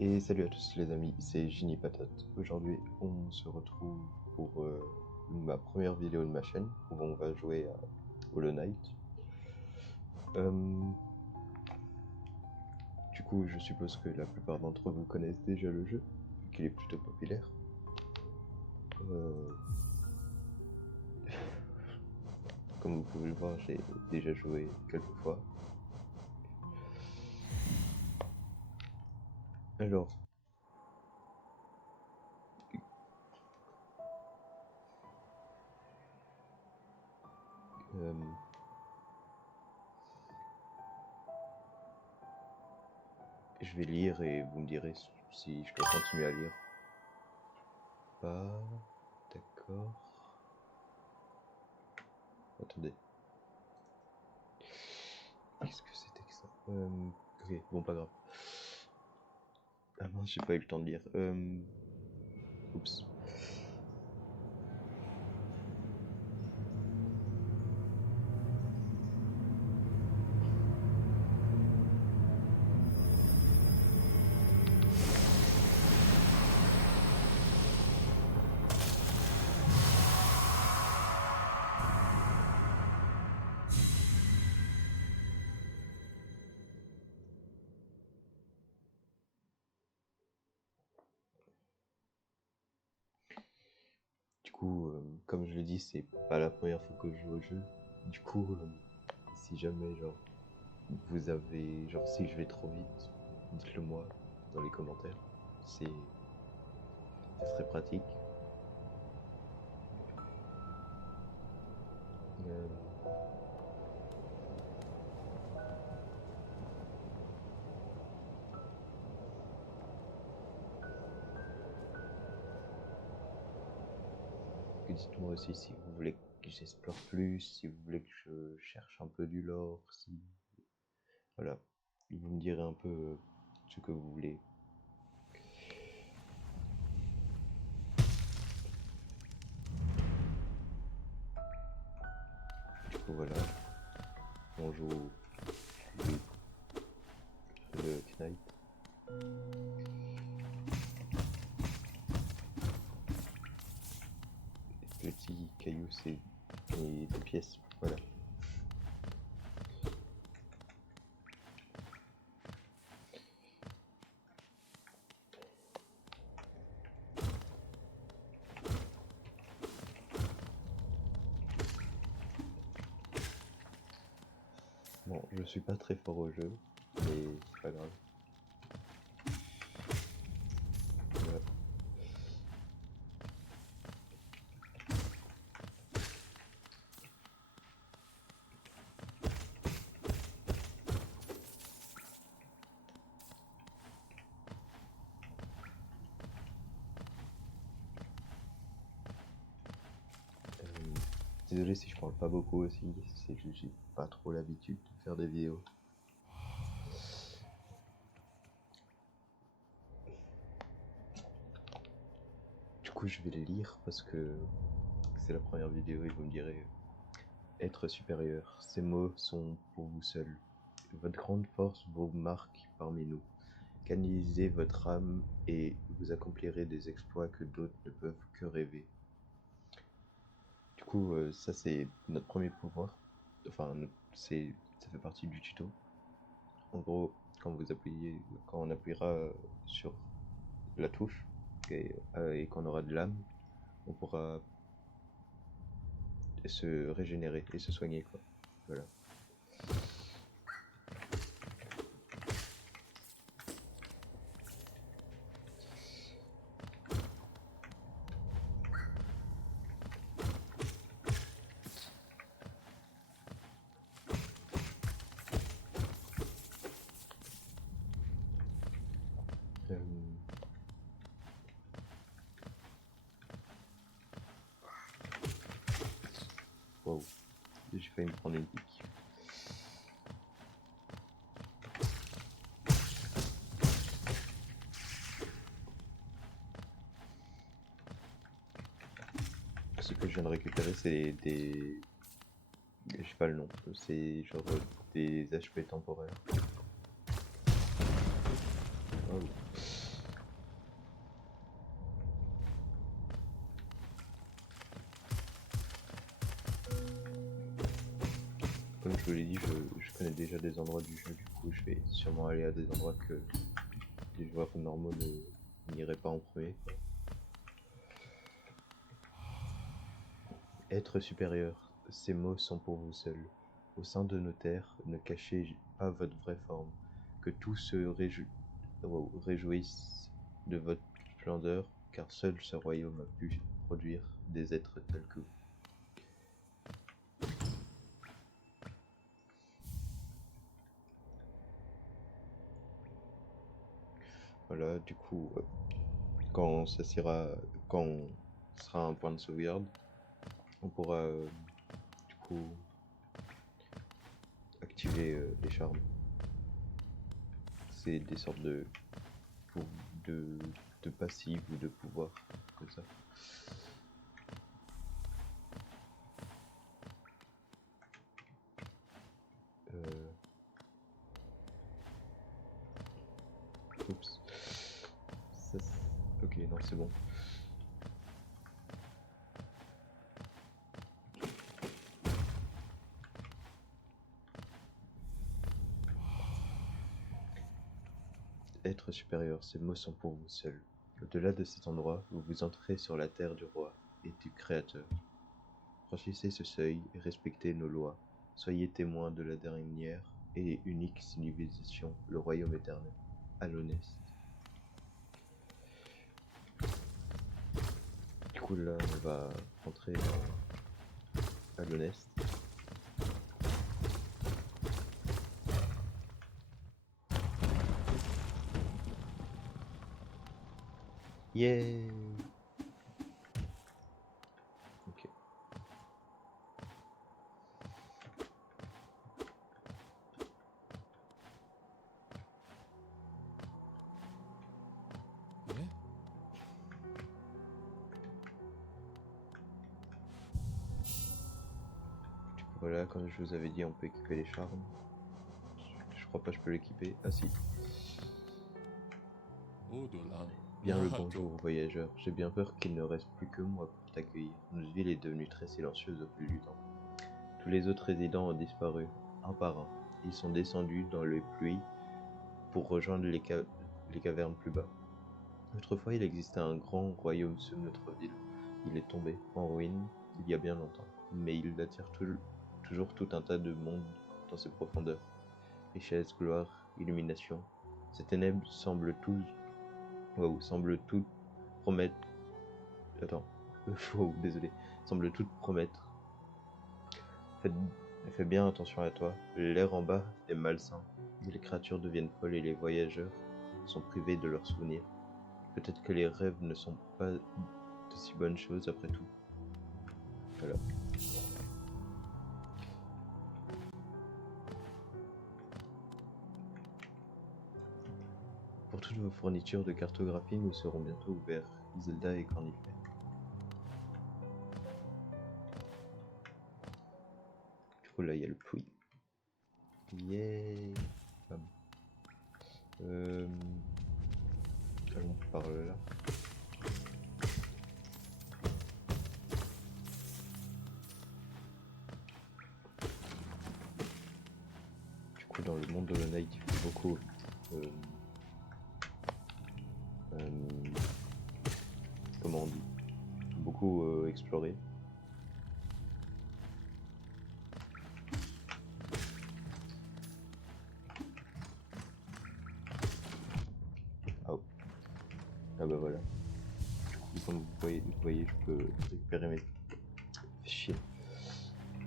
Et salut à tous les amis, c'est Ginny Patate. Aujourd'hui, on se retrouve pour ma première vidéo de ma chaîne où on va jouer à Hollow Knight. Du coup, je suppose que la plupart d'entre vous connaissent déjà le jeu, vu qu'il est plutôt populaire. Comme vous pouvez le voir, j'ai déjà joué quelques fois. Alors, je vais lire et vous me direz si je dois continuer à lire. Pas... D'accord... Attendez. Qu'est-ce que c'était que ça? Ok, bon, pas grave. Ah mince, j'ai pas eu le temps de lire. Oups. Du coup, comme je l'ai dit, c'est pas la première fois que je joue au jeu. Du coup, si jamais, genre, vous avez, genre, si je vais trop vite, dites-le moi dans les commentaires. Ça serait pratique. Dites-moi aussi si vous voulez que j'explore plus, si vous voulez que je cherche un peu du lore, si... Voilà, vous me direz un peu ce que vous voulez. Du coup, voilà, on joue le Knight. Petit caillou, c'est des pièces, voilà. Bon, je suis pas très fort au jeu, mais c'est pas grave. Voilà. Désolé si je parle pas beaucoup aussi, c'est que j'ai pas trop l'habitude de faire des vidéos. Du coup, je vais les lire parce que c'est la première vidéo et vous me direz être supérieur. Ces mots sont pour vous seul. Votre grande force vous marque parmi nous. Canalisez votre âme et vous accomplirez des exploits que d'autres ne peuvent que rêver. Du coup, ça c'est notre premier pouvoir. Enfin, ça fait partie du tuto. En gros, quand on appuiera sur la touche et qu'on aura de l'âme, on pourra se régénérer et se soigner, quoi. Voilà. Wow, j'ai failli me prendre une pique. Ce que je viens de récupérer, c'est des... Je sais pas le nom, c'est genre des HP temporaires. Oh. comme je vous l'ai dit, je connais déjà des endroits du jeu, du coup je vais sûrement aller à des endroits que les joueurs normaux n'iraient pas en premier, quoi. Être supérieur, ces mots sont pour vous seuls. Au sein de nos terres, ne cachez pas votre vraie forme, que tous se réjouissent de votre splendeur, car seul ce royaume a pu produire des êtres tels que vous. Voilà, du coup, quand quand on sera à un point de sauvegarde, on pourra du coup activer les charmes. C'est des sortes de, de passifs ou de pouvoirs comme ça. Oups. Ok, non, c'est bon. Être supérieur, ces mots sont pour vous seuls. Au-delà de cet endroit, vous entrez sur la terre du roi et du Créateur. Franchissez ce seuil et respectez nos lois. Soyez témoins de la dernière et unique civilisation, le royaume éternel. Alonest. Du coup là, on va rentrer dans Alonest. Yeah. Ok. Du coup voilà, comme je vous avais dit, on peut équiper les charmes. Je crois pas que je peux l'équiper. Ah si. Bien le bonjour, voyageur. J'ai bien peur qu'il ne reste plus que moi pour t'accueillir. Notre ville est devenue très silencieuse au fil du temps. Tous les autres résidents ont disparu, un par un. Ils sont descendus dans les pluies pour rejoindre les cavernes plus bas. Autrefois, il existait un grand royaume sur notre ville. Il est tombé, en ruine, il y a bien longtemps. Mais il attire toujours tout un tas de monde dans ses profondeurs. Richesse, gloire, illumination. Ces ténèbres semblent toutes promettre. Attends. Wow, désolé. Semblent toutes promettre. Fais bien attention à toi. L'air en bas est malsain. Les créatures deviennent folles et les voyageurs sont privés de leurs souvenirs. Peut-être que les rêves ne sont pas de si bonnes choses après tout. Voilà. Pour toutes vos fournitures de cartographie, nous serons bientôt ouverts. Iselda et Cornelius. Du coup là il y a le puits. Yeah. Allons par là. Du coup dans le monde de Hollow Knight, il faut beaucoup comment on dit, beaucoup explorer. Oh. Ah bah voilà. Du coup comme vous voyez je peux récupérer mes... Chier.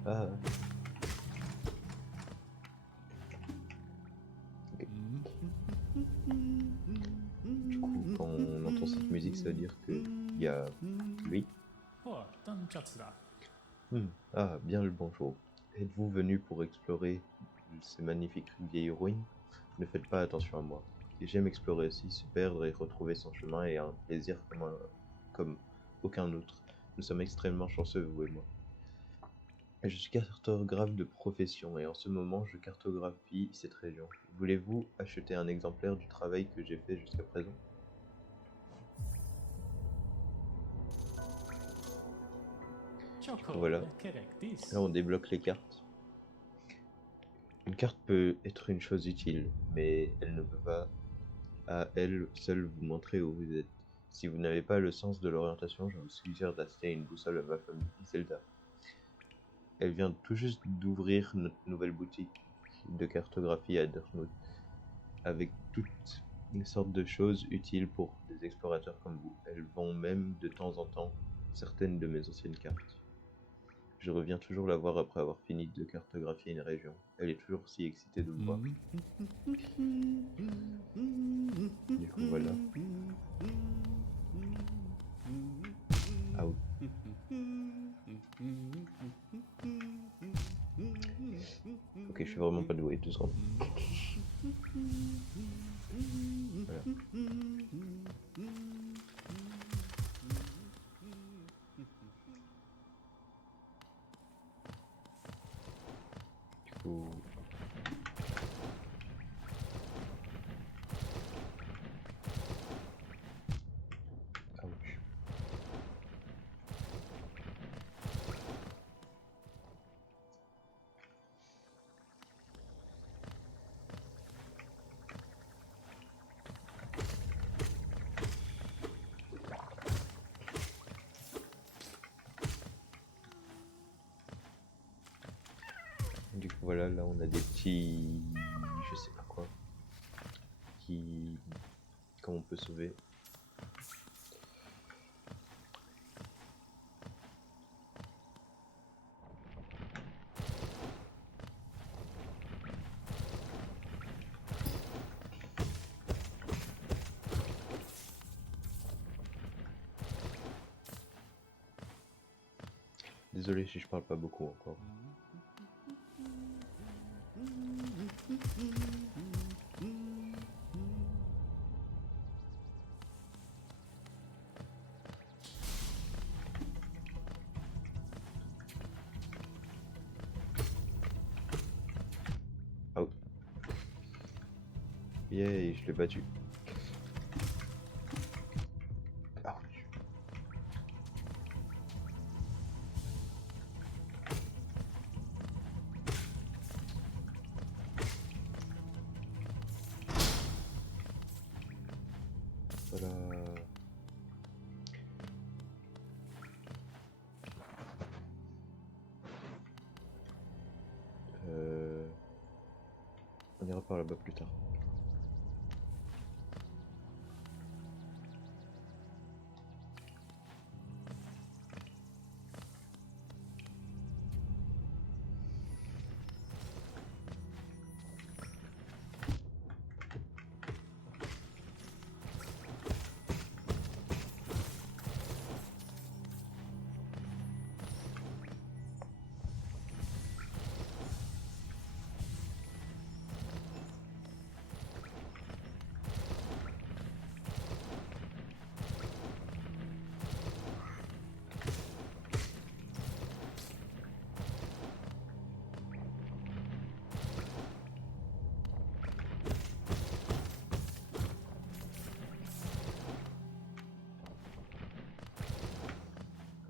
Ah. Okay. Du coup quand on entend cette musique ça veut dire qu'il y a lui. Ah, bien le bonjour. Êtes-vous venu pour explorer ces magnifiques vieilles ruines? Ne faites pas attention à moi. J'aime explorer aussi, se perdre et retrouver son chemin est un plaisir comme aucun autre. Nous sommes extrêmement chanceux, vous et moi. Je suis cartographe de profession et en ce moment je cartographie cette région. Voulez-vous acheter un exemplaire du travail que j'ai fait jusqu'à présent? Du coup, voilà. Là on débloque les cartes. Une carte peut être une chose utile, mais elle ne peut pas à elle seule vous montrer où vous êtes. Si vous n'avez pas le sens de l'orientation, je vous suggère d'acheter une boussole à ma famille, Zelda. Elle vient tout juste d'ouvrir notre nouvelle boutique de cartographie à Dartmouth, avec toutes sortes de choses utiles pour des explorateurs comme vous. Elles vend même de temps en temps certaines de mes anciennes cartes. Je reviens toujours la voir après avoir fini de cartographier une région. Elle est toujours si excitée de me voir. Du coup, voilà. Ah oui. Ok, je suis vraiment pas doué, 2 secondes. Voilà. Du coup... Ouch. Du coup, voilà, là on a des petits... je sais pas quoi. Qui... Comment on peut sauver. Désolé si je parle pas beaucoup encore. Ah oui. Yeah, je l'ai battu. Ouch. Voilà. On ira par là-bas plus tard.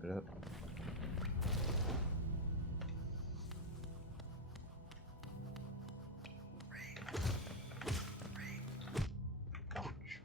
Voilà. Ouch.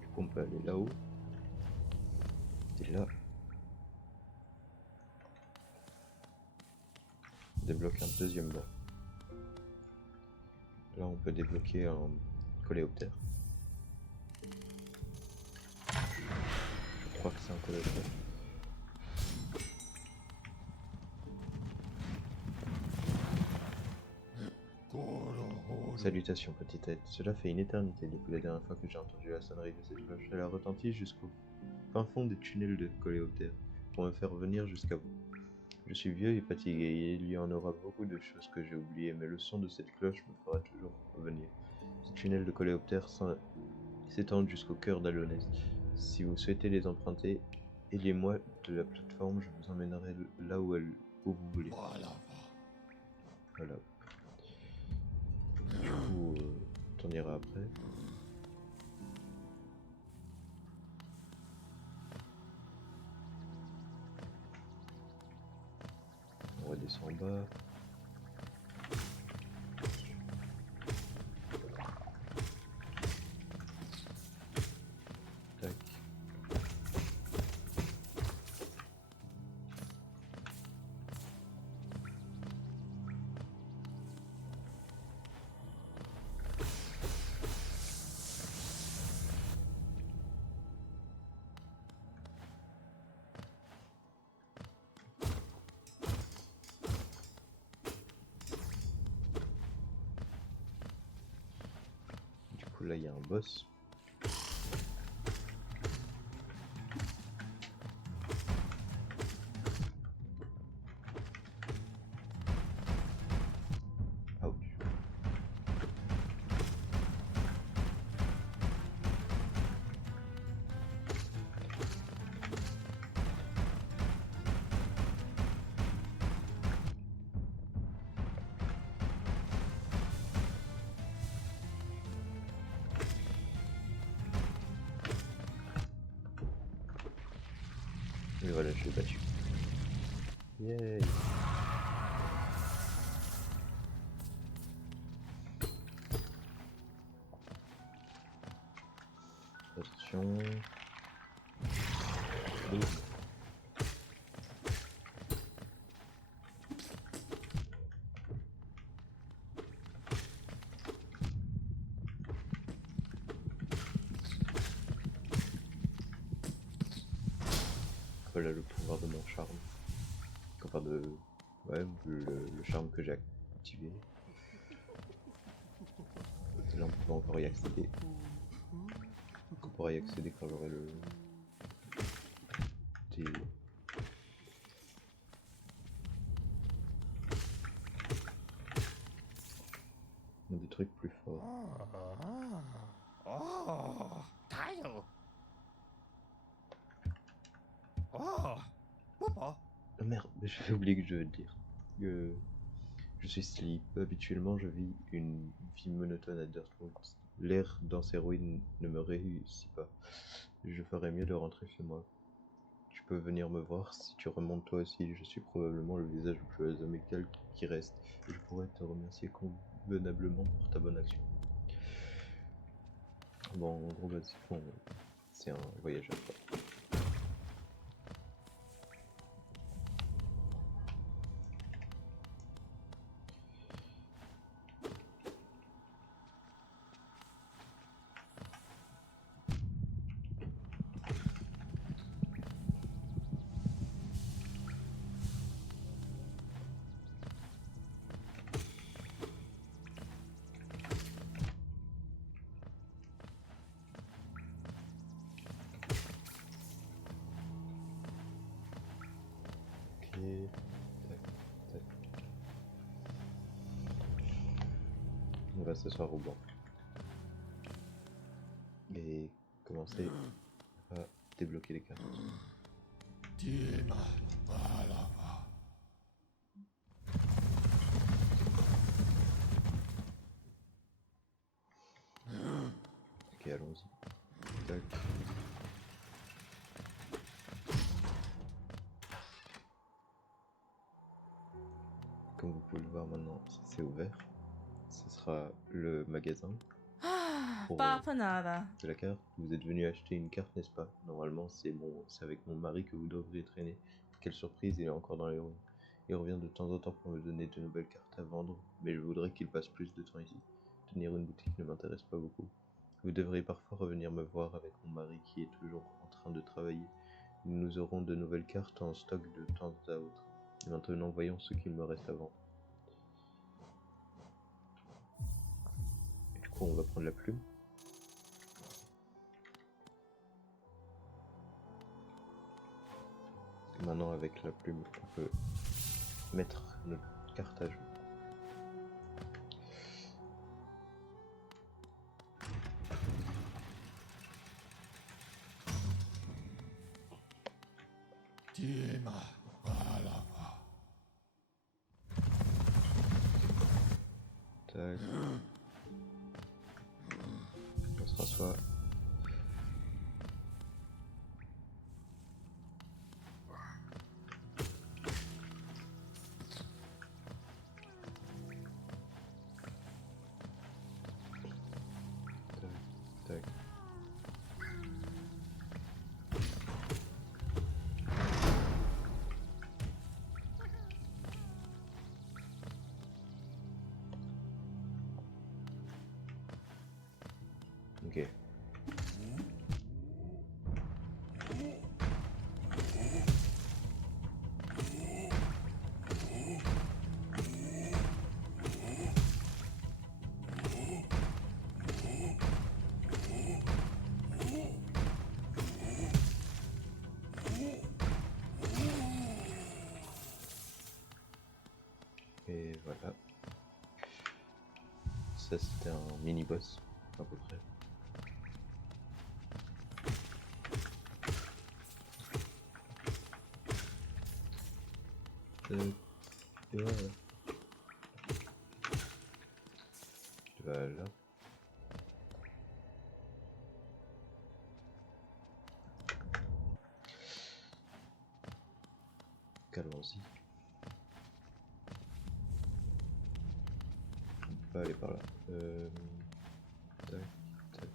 Du coup, on peut aller là-haut. Et là. On débloque un deuxième banc. Là, on peut débloquer un coléoptère. Je crois que c'est un coléoptère. Salutations, petite tête. Cela fait une éternité depuis la dernière fois que j'ai entendu la sonnerie de cette cloche. Elle a retenti jusqu'au fin fond des tunnels de coléoptère pour me faire venir jusqu'à vous. Je suis vieux et fatigué, et il y en aura beaucoup de choses que j'ai oubliées, mais le son de cette cloche me fera toujours revenir. Ce tunnel de coléoptère s'étend jusqu'au cœur d'Alonès. Si vous souhaitez les emprunter, aidez-moi de la plateforme, je vous emmènerai là où vous voulez. Voilà. Du coup, t'en iras après. On redescend en bas. Tac. Du coup là il y a un boss. Ouch. Et voilà, je l'ai battu. Yay! Attention. Boum. Voilà le pouvoir de mon charme. Enfin de... Ouais, le charme que j'ai activé. Là on peut pas encore y accéder. On pourra y accéder quand j'aurai le... des trucs plus forts. Oh merde, j'avais oublié que je devais te dire. Je suis Sleep. Habituellement, je vis une vie monotone à Dirtmouth. L'air dans ces ruines ne me réussit pas. Je ferais mieux de rentrer chez moi. Tu peux venir me voir si tu remontes toi aussi. Je suis probablement le visage le plus amical qui reste. Je pourrais te remercier convenablement pour ta bonne action. Bon, en gros, basiquement, c'est un voyageur. Tac, tac. On va s'asseoir au banc. Et commencer à débloquer les cartes. Ok, allons-y. Tac. Comme vous pouvez le voir maintenant, c'est ouvert. Ce sera le magasin. Pour de la carte. Vous êtes venu acheter une carte, n'est-ce pas? Normalement, c'est avec mon mari que vous devriez traîner. Quelle surprise, il est encore dans les rues. Il revient de temps en temps pour me donner de nouvelles cartes à vendre, mais je voudrais qu'il passe plus de temps ici. Tenir une boutique ne m'intéresse pas beaucoup. Vous devriez parfois revenir me voir avec mon mari qui est toujours en train de travailler. Nous aurons de nouvelles cartes en stock de temps à autre. Maintenant, voyons ce qu'il me reste à vendre. Et du coup, on va prendre la plume. Maintenant, avec la plume, on peut mettre notre carte à jour. Tac. On se rassoit. Tac, tac. Ok. Et voilà. Ça c'était un mini-boss, à peu près. Et voilà. Voilà. Allons-y. On peut pas aller par là. Tac, tac.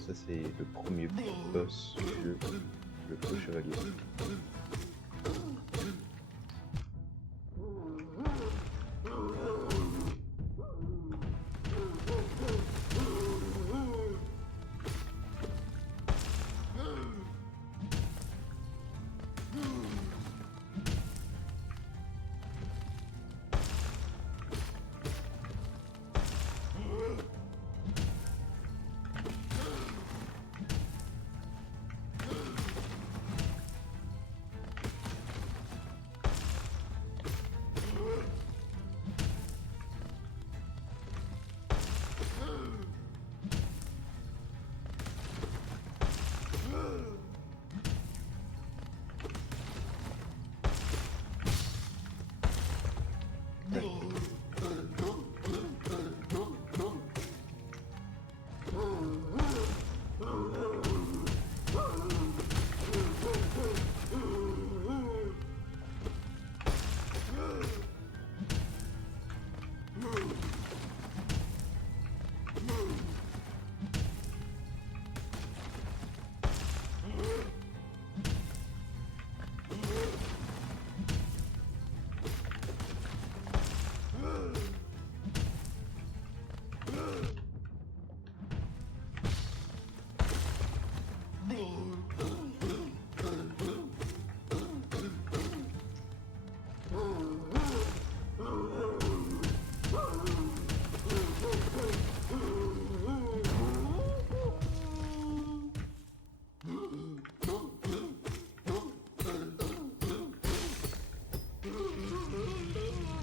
Ça c'est le premier boss du jeu, le faux chevalier.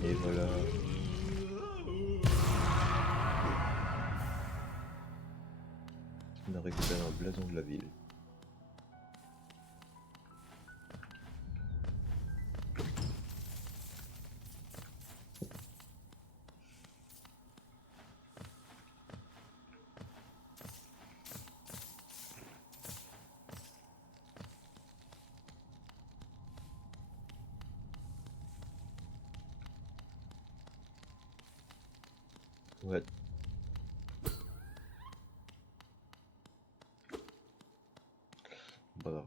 Et voilà. On a récupéré un blason de la ville. Ouais. Pas grave.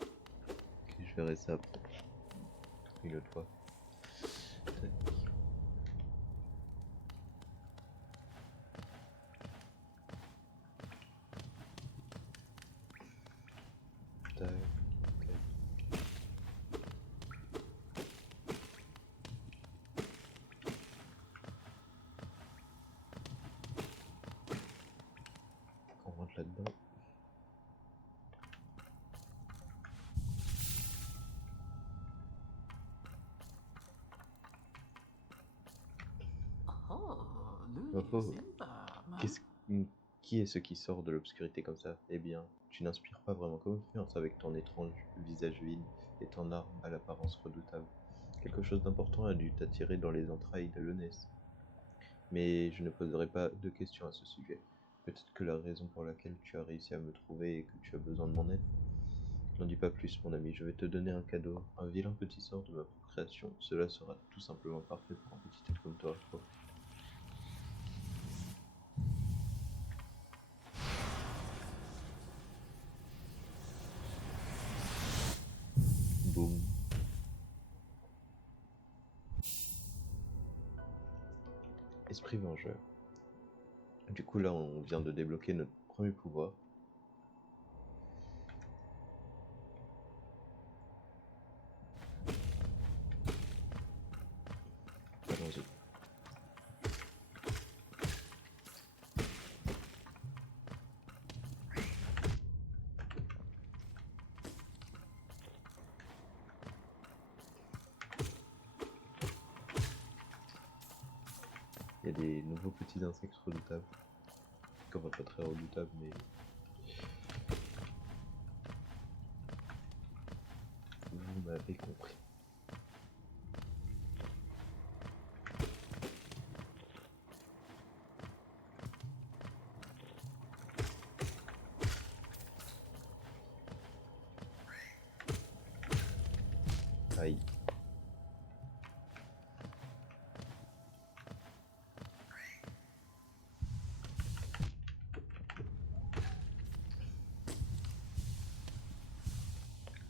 Ok, je verrai ça après. une autre fois. Tac. Tac, tac. On rentre là-dedans. Oh oh. Qui est ce qui sort de l'obscurité comme ça? Eh bien, tu n'inspires pas vraiment confiance avec ton étrange visage vide et ton arme à l'apparence redoutable. Quelque chose d'important a dû t'attirer dans les entrailles de l'Eunesse. Mais je ne poserai pas de questions à ce sujet. Peut-être que la raison pour laquelle tu as réussi à me trouver et que tu as besoin de mon aide. N'en dis pas plus, mon ami, je vais te donner un cadeau, un vilain petit sort de ma propre création. Cela sera tout simplement parfait pour un petit être comme toi. Oh. Boum. Esprit vengeur. Du coup là on vient de débloquer notre premier pouvoir. Allons-y. Il y a des nouveaux petits insectes redoutables. Enfin pas très redoutables mais... Vous m'avez compris. Aïe.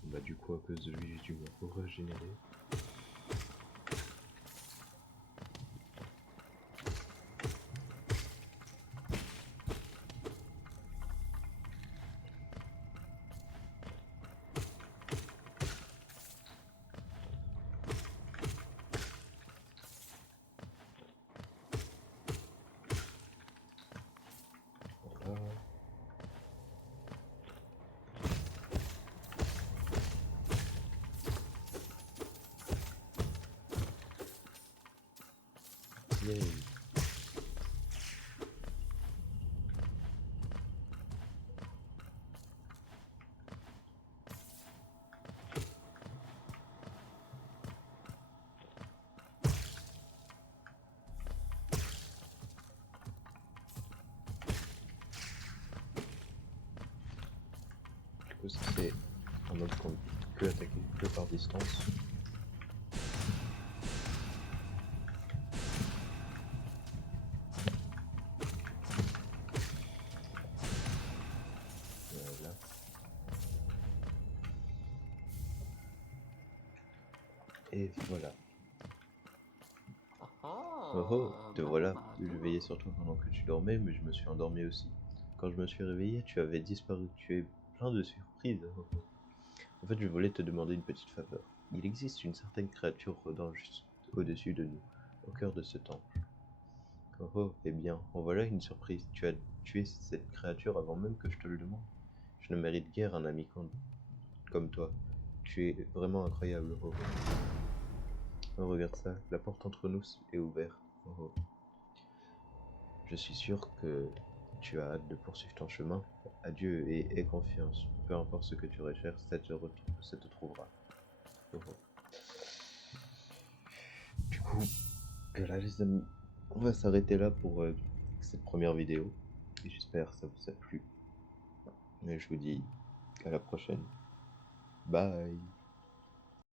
Bah du coup à cause de lui j'ai dû me régénérer. Voilà. Yay. Du coup ça c'est un mode qu'on peut attaquer que par distance. Voilà. Et voilà. Oh oh, te voilà. Je veillais sur toi pendant que tu dormais, mais je me suis endormi aussi. Quand je me suis réveillé, tu avais disparu. Tu es plein de surprises. Oh oh. En fait, je voulais te demander une petite faveur. Il existe une certaine créature rôdant juste au-dessus de nous, au cœur de ce temple. Oh oh, eh bien, en voilà une surprise. Tu as tué cette créature avant même que je te le demande. Je ne mérite guère un ami comme toi. Tu es vraiment incroyable. Oh oh. Oh, regarde ça, la porte entre nous est ouverte. Oh oh. Je suis sûr que tu as hâte de poursuivre ton chemin. Adieu et aie confiance. Peu importe ce que tu recherches, ça te trouvera. Oh oh. Du coup, voilà les amis, on va s'arrêter là pour cette première vidéo. Et j'espère que ça vous a plu. Et je vous dis à la prochaine. Bye.